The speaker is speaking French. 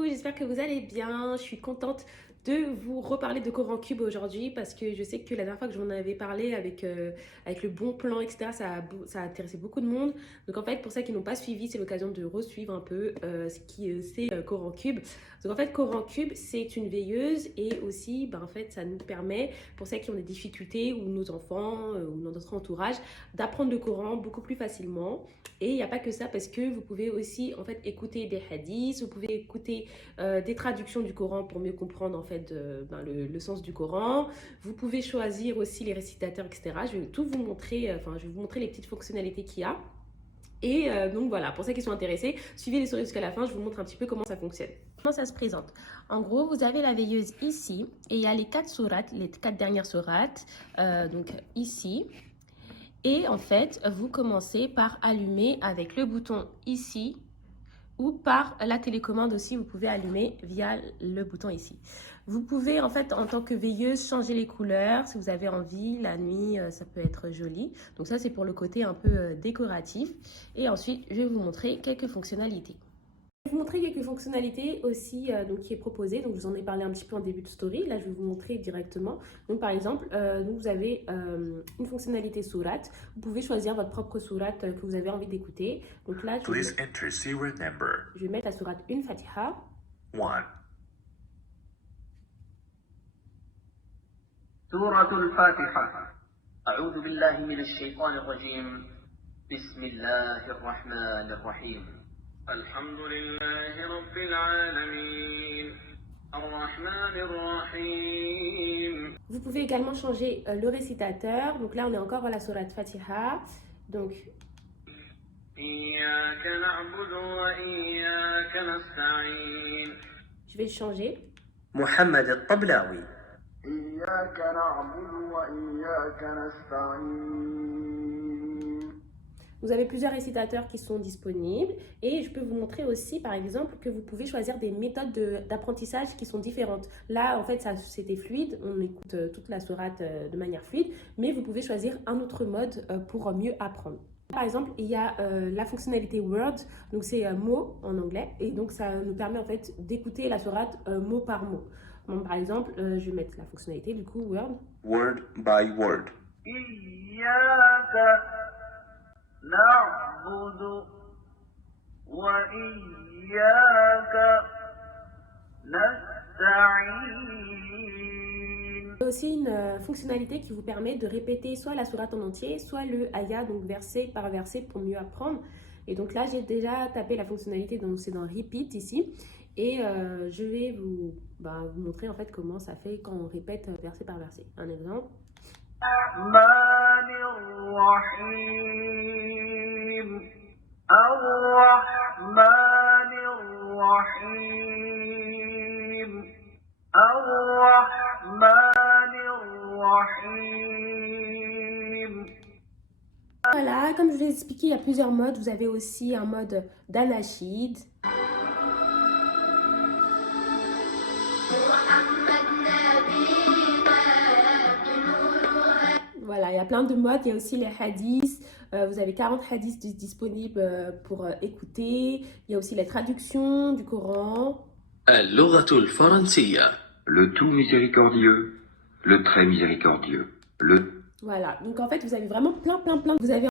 coucou, j'espère que vous allez bien. Je suis contente de vous reparler de Coran Cube aujourd'hui parce que je sais que la dernière fois que je vous en avais parlé avec le bon plan, etc., ça a intéressé beaucoup de monde. Donc en fait, pour ceux qui n'ont pas suivi, c'est l'occasion de re-suivre un peu c'est Coran Cube. Donc en fait, Coran Cube, c'est une veilleuse et aussi, en fait, ça nous permet, pour ceux qui ont des difficultés ou nos enfants ou notre entourage, d'apprendre le Coran beaucoup plus facilement. Et il n'y a pas que ça parce que vous pouvez aussi en fait écouter des hadiths, vous pouvez écouter des traductions du Coran pour mieux comprendre en fait le sens du Coran. Vous pouvez choisir aussi les récitateurs, etc. Je vais tout vous montrer, je vais vous montrer les petites fonctionnalités qu'il y a. Et donc voilà, pour ceux qui sont intéressés, suivez les stories jusqu'à la fin, je vous montre un petit peu comment ça fonctionne. Comment ça se présente? En gros, vous avez la veilleuse ici et il y a les 4 sourates, les 4 dernières sourates, donc ici. Et en fait, vous commencez par allumer avec le bouton ici ou par la télécommande aussi, vous pouvez allumer via le bouton ici. Vous pouvez en fait en tant que veilleuse changer les couleurs si vous avez envie. La nuit, ça peut être joli. Donc ça, c'est pour le côté un peu décoratif. Et ensuite, je vais vous montrer quelques fonctionnalités. Je vais vous montrer quelques fonctionnalités aussi qui est proposée. Donc je vous en ai parlé un petit peu en début de story. Là, je vais vous montrer directement. Donc par exemple, vous avez une fonctionnalité surat. Vous pouvez choisir votre propre surat que vous avez envie d'écouter. Donc là, je vais mettre la sourate 1 Fatiha. 1. سورة الفاتحة. أعوذ بالله من الشيطان الرجيم. بسم الله الرحمن الرحيم. الحمد لله رب العالمين. الرحمن الرحيم. Vous pouvez également changer le récitateur. Donc là, on est encore à la sourate Fatiha. Donc, إياك نعبد وإياك نستعين. je vais le changer. محمد الطبلاوي. إياك نعبد وإياك نستعين. Vous avez plusieurs récitateurs qui sont disponibles et je peux vous montrer aussi par exemple que vous pouvez choisir des méthodes d'apprentissage qui sont différentes. Là en fait c'était fluide, on écoute toute la sourate de manière fluide, mais vous pouvez choisir un autre mode pour mieux apprendre. Par exemple, il y a la fonctionnalité Word, donc c'est mots en anglais et donc ça nous permet en fait d'écouter la sourate mot par mot. Bon, par exemple, je vais mettre la fonctionnalité du coup Word. Word by word. إياك نعبد وإياك نستعين. Il y a aussi une fonctionnalité qui vous permet de répéter soit la sourate en entier, soit le ayat, donc verset par verset pour mieux apprendre. Et donc là, j'ai déjà tapé la fonctionnalité, donc c'est dans Repeat ici. Et je vais vous montrer en fait comment ça fait quand on répète verset par verset. Un exemple. الرحمن الرحيم. الرحمن الرحيم. الرحمن الرحيم. Voilà, comme je vous l'ai expliqué, il y a plusieurs modes. Vous avez aussi un mode d'anachid. Voilà, il y a plein de modes. Il y a aussi les hadiths. Vous avez 40 hadiths disponibles pour écouter. Il y a aussi la traduction du Coran. اللغة الفرنسية. Le tout miséricordieux, le très miséricordieux, le... Voilà, donc en fait, vous avez vraiment plein. Vous avez